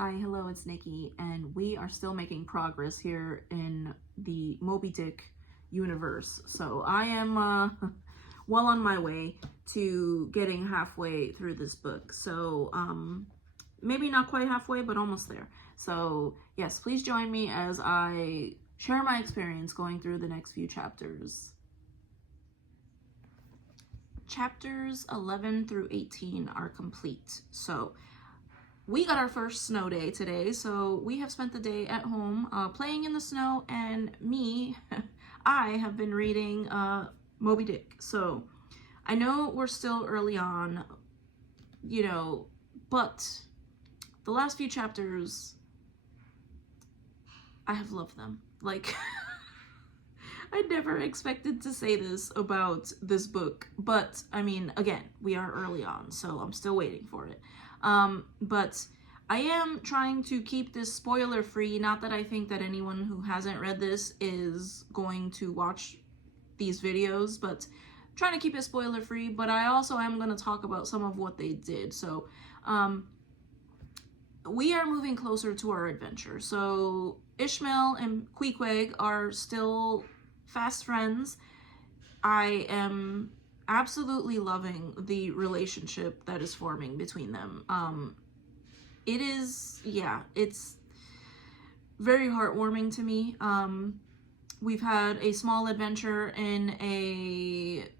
Hi, hello, it's Nikki, and we are still making progress here in the Moby Dick universe. So I am well on my way to getting halfway through this book. So maybe not quite halfway, but almost there. So yes, please join me as I share my experience going through the next few chapters. Chapters 11 through 18 are complete. So we got our first snow day today, so we have spent the day at home playing in the snow, and I have been reading Moby Dick. So I know we're still early on, but the last few chapters, I have loved them. Like, I never expected to say this about this book, but I mean, again, we are early on, so I'm still waiting for it. But I am trying to keep this spoiler free. Not that I think that anyone who hasn't read this is going to watch these videos, but I'm trying to keep it spoiler free. But I also am going to talk about some of what they did. So we are moving closer to our adventure. So Ishmael and Queequeg are still fast friends. I am absolutely loving the relationship that is forming between them. It's very heartwarming to me. We've had a small adventure in a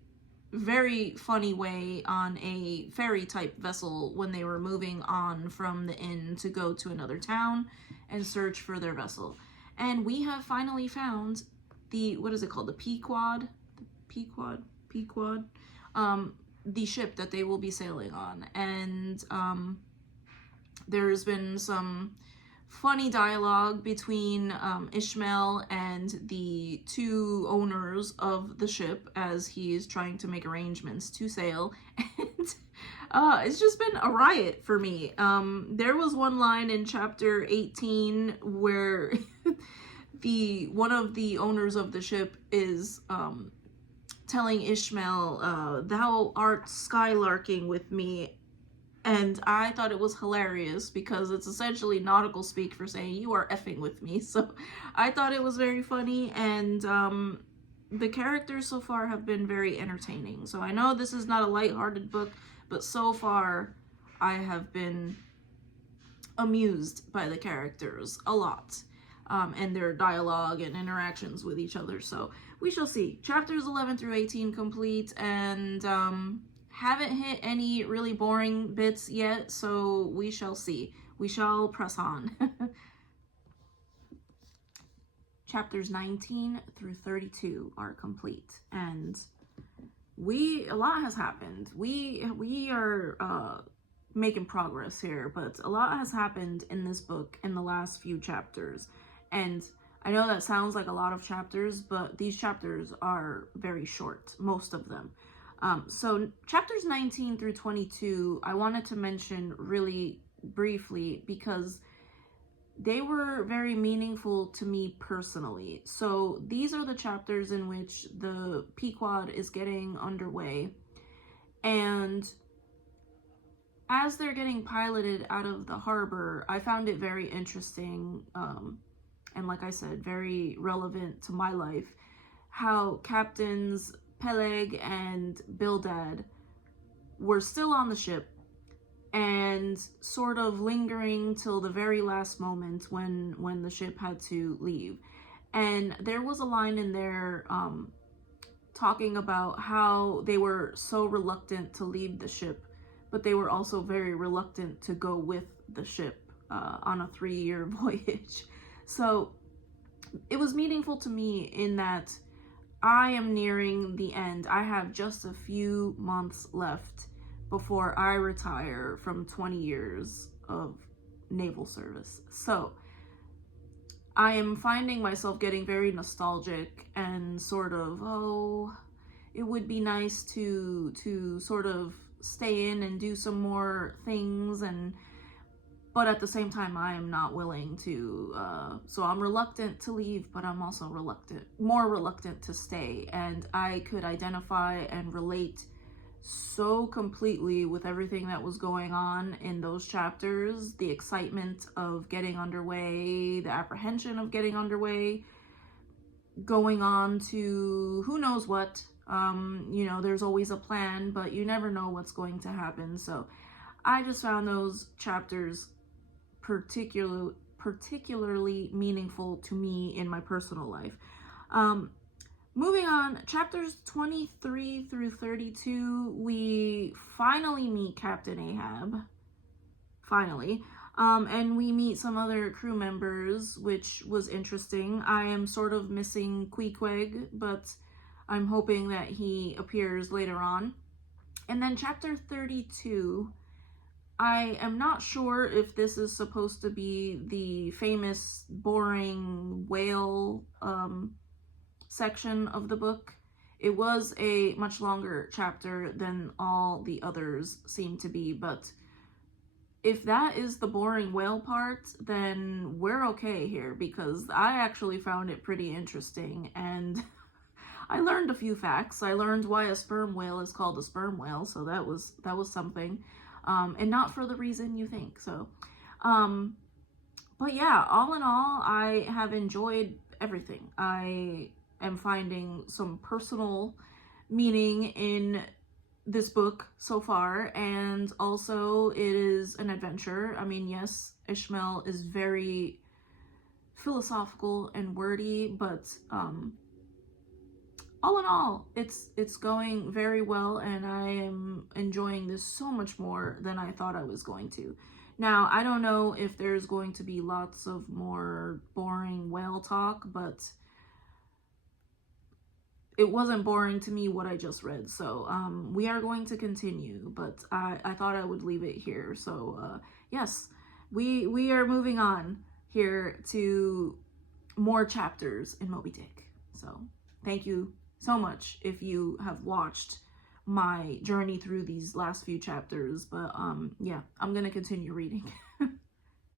very funny way on a ferry type vessel when they were moving on from the inn to go to another town and search for their vessel. And we have finally found the, what is it called? The Pequod? The ship that they will be sailing on. And there's been some funny dialogue between Ishmael and the two owners of the ship as he is trying to make arrangements to sail. And it's just been a riot for me. There was one line in chapter 18 where one of the owners of the ship is telling Ishmael, thou art skylarking with me. And I thought it was hilarious because it's essentially nautical speak for saying you are effing with me. So I thought it was very funny, and the characters so far have been very entertaining. So I know this is not a lighthearted book, but so far I have been amused by the characters a lot. And their dialogue and interactions with each other. So we shall see. Chapters 11 through 18 complete, and haven't hit any really boring bits yet, so we shall see. We shall press on. Chapters 19 through 32 are complete, and a lot has happened. We are making progress here, but a lot has happened in this book in the last few chapters. And I know that sounds like a lot of chapters, but these chapters are very short, most of them. So chapters 19 through 22, I wanted to mention really briefly because they were very meaningful to me personally. So these are the chapters in which the Pequod is getting underway, and as they're getting piloted out of the harbor, I found it very interesting, and like I said, very relevant to my life, how Captains Peleg and Bildad were still on the ship and sort of lingering till the very last moment when the ship had to leave. And there was a line in there talking about how they were so reluctant to leave the ship, but they were also very reluctant to go with the ship on a 3-year voyage. So it was meaningful to me in that I am nearing the end. I have just a few months left before I retire from 20 years of naval service. So I am finding myself getting very nostalgic and sort of, it would be nice to sort of stay in and do some more things, but at the same time I am not willing to, so I'm reluctant to leave, but I'm also more reluctant to stay. And I could identify and relate so completely with everything that was going on in those chapters. The excitement of getting underway, the apprehension of getting underway, going on to who knows what. You know, there's always a plan, but you never know what's going to happen. So I just found those chapters particularly meaningful to me in my personal life. Moving on, chapters 23 through 32, we finally meet Captain Ahab. Finally. And we meet some other crew members, which was interesting. I am sort of missing Queequeg, but I'm hoping that he appears later on. And then chapter 32, I am not sure if this is supposed to be the famous, boring whale section of the book. It was a much longer chapter than all the others seem to be, but if that is the boring whale part, then we're okay here, because I actually found it pretty interesting, and I learned a few facts. I learned why a sperm whale is called a sperm whale, so that was something, and not for the reason you think. So, but yeah, all in all, I have enjoyed everything. I am finding some personal meaning in this book so far, and also it is an adventure. I mean, yes, Ishmael is very philosophical and wordy, but all in all, it's going very well, and I am enjoying this so much more than I thought I was going to. Now, I don't know if there's going to be lots of more boring whale talk, but it wasn't boring to me what I just read. So we are going to continue, but I thought I would leave it here. So yes, we are moving on here to more chapters in Moby Dick. So thank you so much if you have watched my journey through these last few chapters. But yeah, I'm gonna continue reading.